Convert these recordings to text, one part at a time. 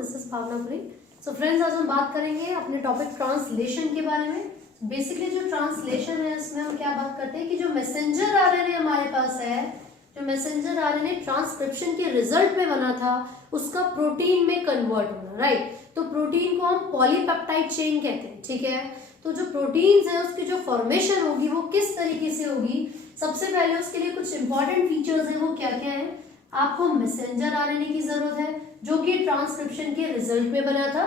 This is Bhavanapuri. So friends, आज हम बात करेंगे अपने टॉपिक ट्रांसलेशन के बारे में। बेसिकली जो ट्रांसलेशन है इसमें हम क्या बात करते हैं कि जो मैसेंजर आरएनए हमारे पास है, जो मैसेंजर आरएनए ट्रांसक्रिप्शन के रिजल्ट में बना था उसका प्रोटीन में कन्वर्ट होना, राइट। तो प्रोटीन को हम पॉलीपेप्टाइड चेन कहते हैं, ठीक है। तो जो प्रोटीन्स है उसकी जो फॉर्मेशन होगी वो किस तरीके से होगी, सबसे पहले उसके लिए कुछ इंपॉर्टेंट फीचर्स है, वो क्या क्या है। आपको मैसेंजर आरएनए की जरूरत है जो कि ट्रांसक्रिप्शन के रिजल्ट में बना था।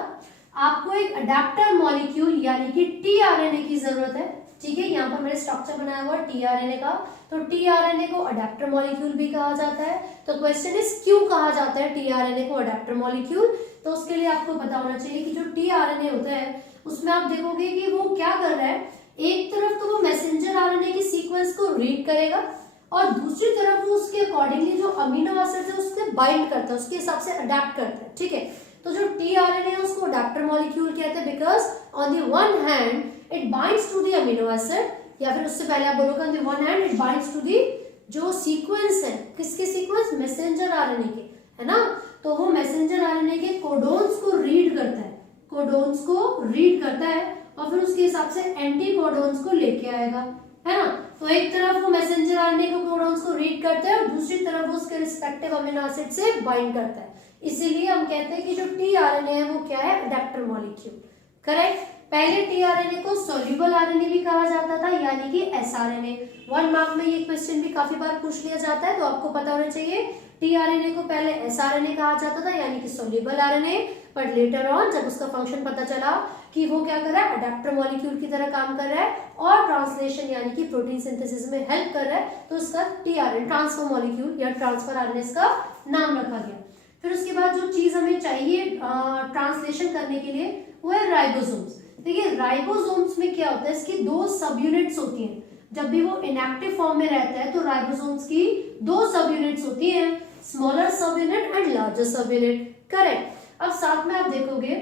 आपको एक अडेप्टर मॉलिक्यूल यानी कि टीआरएनए की जरूरत है, ठीक है। यहाँ पर मैंने स्ट्रक्चर बनाया हुआ है टीआरएनए का, तो टीआरएनए को अडेप्टर मॉलिक्यूल भी कहा जाता है। तो क्वेश्चन इज क्यों कहा जाता है टीआरएनए को अडेप्टर मॉलिक्यूल। तो उसके लिए आपको पता होना चाहिए कि जो टीआरएनए होता है उसमें आप देखोगे कि वो क्या कर रहा है, एक तरफ तो वो मैसेंजर आरएनए की सीक्वेंस को रीड करेगा और दूसरी तरफ वो उसके अकॉर्डिंगली जो अमीनो एसिड्स है उससे बाइंड करता है, उसके हिसाब से अडेप्ट करता है, ठीक है। तो जो टीआरएनए है उसको अडेप्टर मॉलिक्यूल कहते हैं because on the one hand it binds to the amino acid, या फिर उससे पहले आप बोलोगे on the one hand it binds to the जो सीक्वेंस है, किसके सीक्वेंस, मैसेंजर आरएनए के, है ना। तो वो मैसेंजर आरएनए के कोडोन्स को रीड करता है, कोडोन्स को रीड करता है और फिर उसके हिसाब से एंटी कोडोन्स को लेके आएगा, है ना। तो एक तरफ वो मैसेंजर आरएनए के कोडोन्स को रीड करता है और दूसरी तरफ वो उसके रिस्पेक्टिव अमीनो एसिड से बाइंड करता है। इसीलिए हम कहते हैं कि जो टीआरएनए है वो क्या है, अडेप्टर मॉलिक्यूल, करेक्ट। पहले टीआरएनए को सोल्यूबल आरएनए भी कहा जाता था यानी कि एसआरएनए। 1 मार्क में ये क्वेश्चन भी काफी बार पूछ लिया जाता है, तो आपको पता होना चाहिए टीआरएनए को पहले एसआरएनए कहा जाता था यानी कि soluble RNA, but later on जब उसका फंक्शन पता चला कि वो क्या कर रहा है, अडेप्टर मॉलिक्यूल की तरह काम कर रहा है और ट्रांसलेशन यानी कि प्रोटीन सिंथेसिस में हेल्प कर रहा है, तो उसका टीआरएनए ट्रांसफर मॉलिक्यूल या ट्रांसफर आरएनए का नाम रखा गया। फिर उसके बाद जो चीज हमें चाहिए ट्रांसलेशन करने के लिए वो है राइबोसोम्स। देखिए राइबोसोम्स में क्या होता है, इसकी 2 सब यूनिट्स होती हैं। जब भी वो इनएक्टिव फॉर्म में रहता है तो राइबोसोम्स की 2 सब यूनिट्स होती हैं, स्मॉलर सब यूनिट एंड लार्जर सब यूनिट, करेक्ट। अब साथ में आप देखोगे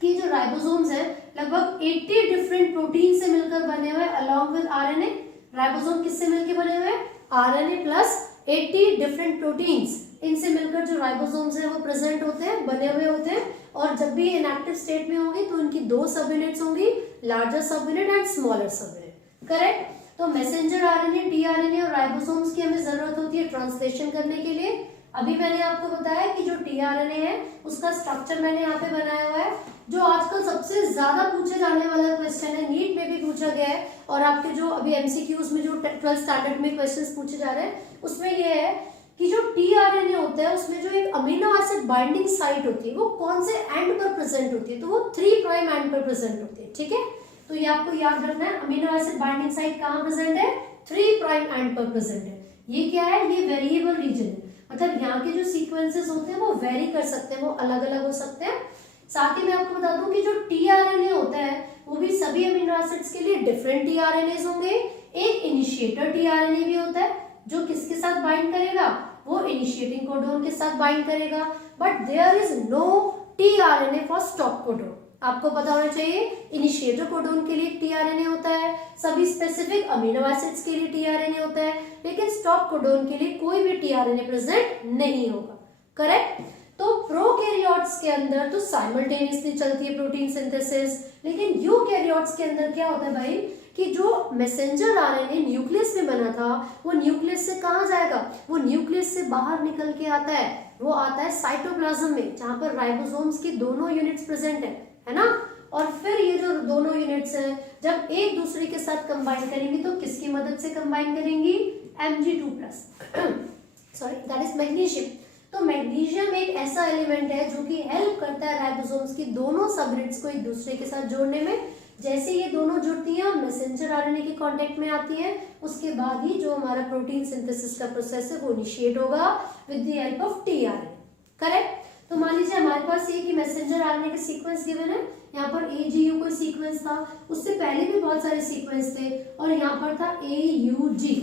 कि जो राइबोसोम्स है लगभग 80 डिफरेंट प्रोटीन से मिलकर बने हुए अलोंग विद आरएनए। राइबोसोम किससे मिलकर बने हुए, आरएनए प्लस 80 डिफरेंट प्रोटीन्स, इनसे मिलकर जो राइबोसोम्स है वो प्रेजेंट होते हैं, बने हुए होते हैं। और जब भी इनएक्टिव स्टेट में होंगे तो इनकी 2 सब यूनिट्स होंगी, लार्जर सब यूनिट एंड स्मॉलर सब यूनिट, करेक्ट। तो मैसेंजर आरएनए, टीआरएनए और राइबोसोम्स की हमें जरूरत होती है ट्रांसलेशन करने के लिए। अभी मैंने आपको बताया कि जो टीआरएनए है उसका स्ट्रक्चर मैंने यहाँ पे बनाया हुआ है। जो आजकल सबसे ज्यादा पूछे जाने वाला क्वेश्चन है, नीट में भी पूछा गया है और आपके जो अभी एमसीक्यूज में जो 12th स्टैंडर्ड में क्वेश्चंस पूछे जा रहे हैं उसमें ये है कि जो टीआरएनए होता है उसमें जो एक अमीनो एसिड बाइंडिंग साइट होती है वो कौन से एंड पर प्रेजेंट होती है, तो वो 3 प्राइम एंड पर प्रेजेंट होती है, ठीक है। तो ये आपको याद रखना है, अमीनो एसिड बाइंडिंग साइट कहाँ प्रेजेंट है, 3 प्राइम एंड पर प्रेजेंट है। ये क्या है, ये वेरिएबल रीजन है, मतलब यहाँ के जो सीक्वेंसेस होते हैं वो वेरी कर सकते हैं, वो अलग अलग हो सकते हैं। साथ ही मैं आपको बता दूं कि जो टीआरएनए होता है वो भी सभी अमीनो एसिड्स के लिए डिफरेंट टीआरएनए होंगे। एक इनिशिएटर टीआरएनए भी होता है जो किसके साथ बाइंड करेगा, वो इनिशिएटिंग कोडोन के साथ बाइंड करेगा, but there is no tRNA for stop codon. आपको पता होना चाहिए इनिशिएटर कोडोन के लिए टीआरएनए होता है, सभी स्पेसिफिक अमीनो एसिड्स के लिए टीआरएनए होता है, लेकिन स्टॉप कोडोन के लिए कोई भी टीआरएनए प्रेजेंट नहीं होगा, करेक्ट। तो प्रोकैरियोट्स के अंदर तो साइमल्टेनियसली चलती है प्रोटीन सिंथेसिस, लेकिन यूकैरियोट्स के अंदर क्या होता है भाई कि जो मैसेंजर आरएनए न्यूक्लियस में बना था वो न्यूक्लियस से कहाँ जाएगा, वो न्यूक्लियस से बाहर निकल के आता है, वो आता है साइटोप्लाज्म में जहां पर राइबोसोम्स की दोनों यूनिट्स प्रेजेंट है ना। और फिर ये जो दोनों यूनिट्स हैं जब एक दूसरे के साथ कंबाइन करेंगी तो किसकी मदद से कंबाइन करेंगी, Mg2+, sorry that is magnesium. तो मैग्नीशियम एक ऐसा एलिमेंट है जो कि हेल्प करता है राइबोसोम्स की दोनों सब यूनिट्स को एक दूसरे के साथ जोड़ने में। जैसे ये दोनों जुड़ती हैं और मैसेंजर आरएनए के कांटेक्ट में आती हैं उसके बाद ही जो हमारा प्रोटीन सिंथेसिस का प्रोसेस है वो इनिशिएट होगा with the help of tRNA, correct. तो मान लीजिए हमारे पास ये कि मैसेंजर आरएनए के सीक्वेंस गिवन है, यहाँ पर AGU कोई सीक्वेंस था, उससे पहले भी बहुत सारे सीक्वेंस थे और यहाँ पर था AUG,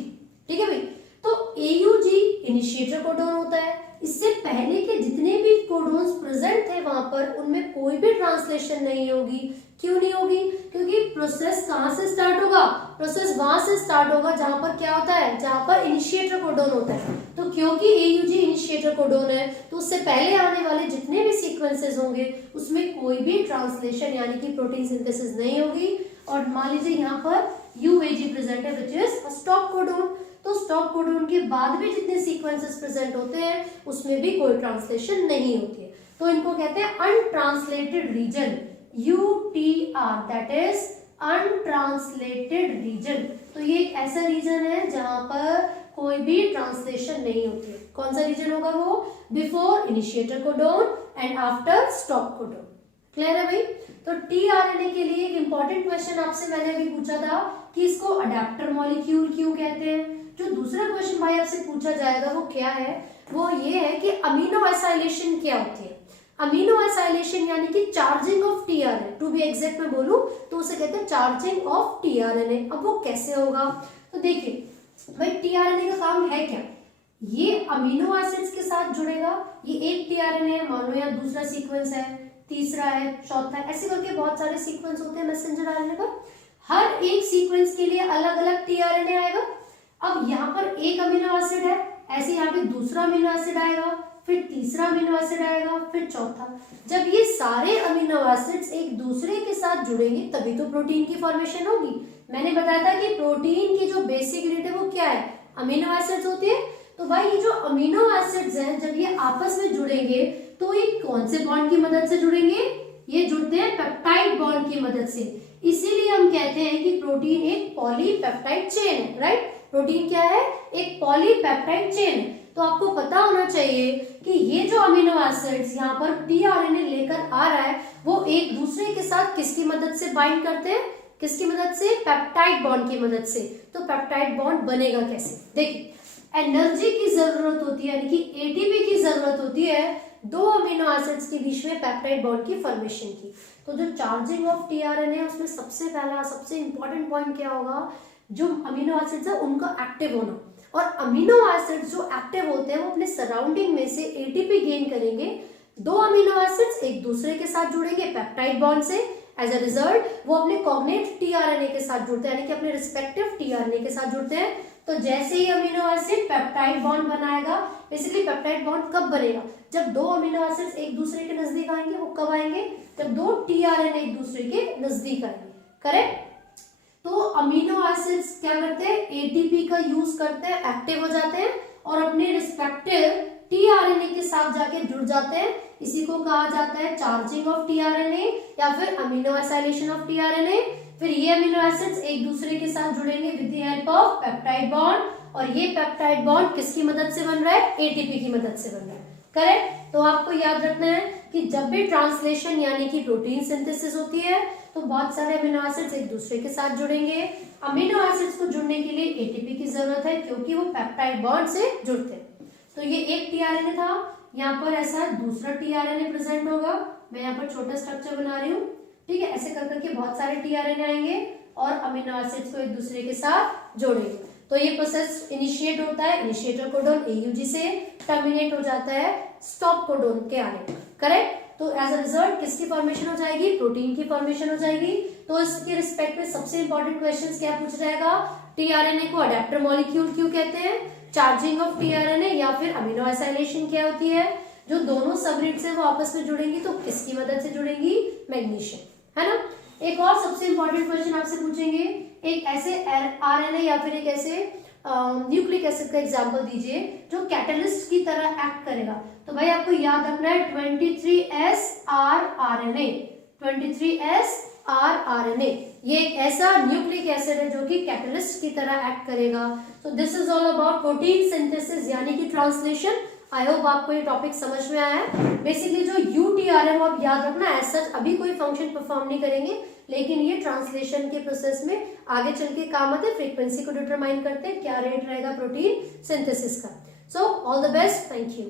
ठीक है भाई। तो AUG इनिशिएटर कोडोन होता है, इससे पहले के जितने भी कोडोन्स प्रेजेंट थे वहां पर उनमें कोई भी ट्रांसलेशन नहीं होगी, क्यों नहीं होगी? क्योंकि प्रोसेस कहाँ से स्टार्ट होगा? प्रोसेस वहां से स्टार्ट होगा जहां पर क्या होता है, जहां पर इनिशिएटर कोडॉन होता है। तो क्योंकि AUG इनिशिएटर कोडॉन है तो उससे पहले आने वाले जितने भी सीक्वेंसेस होंगे उसमें कोई भी ट्रांसलेशन यानी कि प्रोटीन सिंथेसिस नहीं होगी। और मान लीजिए यहाँ पर UAG प्रेजेंट है विच इज स्टॉप कोडॉन। तो स्टॉप कोडॉन के बाद भी जितने सीक्वेंसेस प्रेजेंट होते हैं उसमें भी कोई ट्रांसलेशन नहीं होती है। तो इनको कहते हैं untranslated region, UTR, that is untranslated region. तो ये एक ऐसा रीजन है जहां पर कोई भी ट्रांसलेशन नहीं होती है। कौन सा रीजन होगा वो? Before initiator codon and after stop codon. Clear है भाई? तो tRNA के लिए एक इंपॉर्टेंट क्वेश्चन आपसे मैंने अभी पूछा था कि इसको अडेप्टर मॉलिक्यूल क्यों कहते हैं। जो दूसरा क्वेश्चन भाई आपसे पूछा जाएगा वो क्या है? वो ये है कि अमीनो एसाइलेशन क्या होती है। अमीनो एसाइलेशन यानी कि charging of tRNA, to be exact में बोलूं तो उसे कहते हैं चार्जिंग ऑफ tRNA। अब वो कैसे होगा? तो देखिए भाई tRNA का काम है क्या? ये अमीनो एसिड्स के साथ जुड़ेगा। ये एक tRNA है, मान लो यहाँ दूसरा सीक्वेंस है, तीसरा है, चौथा है, ऐसे करके बहुत सारे सीक्वेंस होते हैं मैसेंजर आरएनए पर। हर एक सीक्वेंस के लिए अलग अलग tRNA आएगा। अब यहाँ पर एक अमीनो एसिड है, ऐसे यहाँ पे दूसरा अमीनो एसिड आएगा, फिर तीसरा अमीनो एसिड आएगा, फिर चौथा। जब ये सारे अमीनो एसिड्स एक दूसरे के साथ जुड़ेंगे तभी तो प्रोटीन की फॉर्मेशन होगी। मैंने बताया था कि प्रोटीन की जो बेसिक यूनिट है वो क्या है? अमीनो एसिड्स होती है। तो भाई ये जो अमीनो एसिड्स हैं जब ये आपस में जुड़ेंगे तो ये कौन से बॉन्ड की मदद से जुड़ेंगे? ये जुड़ते हैं पेप्टाइड बॉन्ड की मदद से। इसीलिए हम कहते हैं कि प्रोटीन एक पॉलीपेप्टाइड चेन है, राइट? प्रोटीन क्या है? एक पॉलीपेप्टाइड चेन है। तो आपको पता होना चाहिए कि ये जो अमीनो एसिड्स यहाँ पर tRNA लेकर आ रहा है वो एक दूसरे के साथ किसकी मदद से बाइंड करते हैं? किसकी मदद से? पेप्टाइड बॉन्ड की मदद से। तो पेप्टाइड बॉन्ड बनेगा कैसे? देखिए, एनर्जी की जरूरत होती है यानी कि ATP की जरूरत होती है दो अमीनो एसिड्स के बीच में पेप्टाइड बॉन्ड की फॉर्मेशन की। तो जो चार्जिंग ऑफ tRNA है उसमें सबसे पहला सबसे इंपॉर्टेंट पॉइंट क्या होगा? जो अमीनो एसिड्स है उनका एक्टिव होना। और अमीनो एसिड्स जो एक्टिव होते हैं वो अपने सराउंडिंग में से ATP गेन करेंगे। दो अमीनो एसिड्स एक दूसरे के साथ जुड़ेंगे पेप्टाइड बॉन्ड से। एज अ रिजल्ट वो अपने कॉग्नेट tRNA के साथ जुड़ते हैं यानी कि अपने रिस्पेक्टिव tRNA के साथ जुड़ते हैं। तो जैसे ही अमीनो एसिड पेप्टाइड बॉन्ड बनाएगा, बेसिकली पेप्टाइड बॉन्ड कब बनेगा? जब दो अमीनो एसिड्स एक दूसरे के नजदीक आएंगे। वो कब आएंगे? जब दो tRNA एक दूसरे के नजदीक आएंगे। करेक्ट? तो अमीनो एसिड्स क्या करते हैं? ATP का यूज करते हैं, एक्टिव हो जाते हैं और अपने रिस्पेक्टिव tRNA के साथ जाके जुड़ जाते हैं। इसी को कहा जाता है चार्जिंग ऑफ tRNA या फिर अमीनो एसाइलेशन ऑफ tRNA। फिर ये अमीनो एसिड्स एक दूसरे के साथ जुड़ेंगे with the help of peptide bond. और ये पेप्टाइड बॉन्ड किसकी मदद से बन रहा है? ATP की मदद से बन रहा है। करेक्ट? तो आपको याद रखना है कि जब भी ट्रांसलेशन यानी कि प्रोटीन सिंथेसिस होती है तो बहुत सारे अमीनो एसिड्स एक दूसरे के साथ जुड़ेंगे। अमीनो एसिड्स को जुड़ने के लिए ATP की जरूरत है क्योंकि वो पेप्टाइड बॉन्ड से जुड़ते हैं। तो ये एक tRNA था, यहाँ पर ऐसा दूसरा tRNA प्रेजेंट होगा। मैं यहाँ पर छोटा स्ट्रक्चर बना रही हूँ, ठीक है? ऐसे कर करके बहुत सारे tRNA आएंगे और अमीनो एसिड्स को एक दूसरे के साथ जोड़ेंगे। तो ये प्रोसेस इनिशिएट होता है इनिशिएटर कोडॉन AUG से, टर्मिनेट हो जाता है स्टॉप कोडॉन के आने पर। करेक्ट? तो एज अ रिजल्ट किसकी फॉर्मेशन हो जाएगी? प्रोटीन की फॉर्मेशन हो जाएगी। तो इसके रिस्पेक्ट में सबसे इंपॉर्टेंट क्वेश्चन क्या पूछा जाएगा? tRNA को अडेप्टर मॉलिक्यूल क्यों कहते हैं? चार्जिंग ऑफ tRNA या फिर अमीनो एसाइलेशन क्या होती है? जो दोनों सबयूनिट्स हैं वो आपस में जुड़ेंगी तो किसकी मदद से जुड़ेंगी? मैग्नीशियम, है ना? एक और सबसे इंपॉर्टेंट क्वेश्चन आपसे पूछेंगे, एक ऐसे RNA या फिर एक ऐसे न्यूक्लिक एसिड का एग्जांपल दीजिए जो कैटलिस्ट की तरह एक्ट करेगा। तो भाई आपको याद रखना है 23S rRNA। 23S rRNA ये एक ऐसा न्यूक्लिक एसिड है जो कि कैटलिस्ट की तरह एक्ट करेगा। तो this is all about protein synthesis यानी कि ट्रांसलेशन। आई होप आपको ये टॉपिक समझ में आया है। बेसिकली जो UTR है वो आप याद रखना, एज सच अभी कोई फंक्शन परफॉर्म नहीं करेंगे लेकिन ये ट्रांसलेशन के प्रोसेस में आगे चल के काम आते हैं। फ्रीक्वेंसी को डिटरमाइन करते हैं, क्या रेट रहेगा प्रोटीन सिंथेसिस का। So all the best, thank you.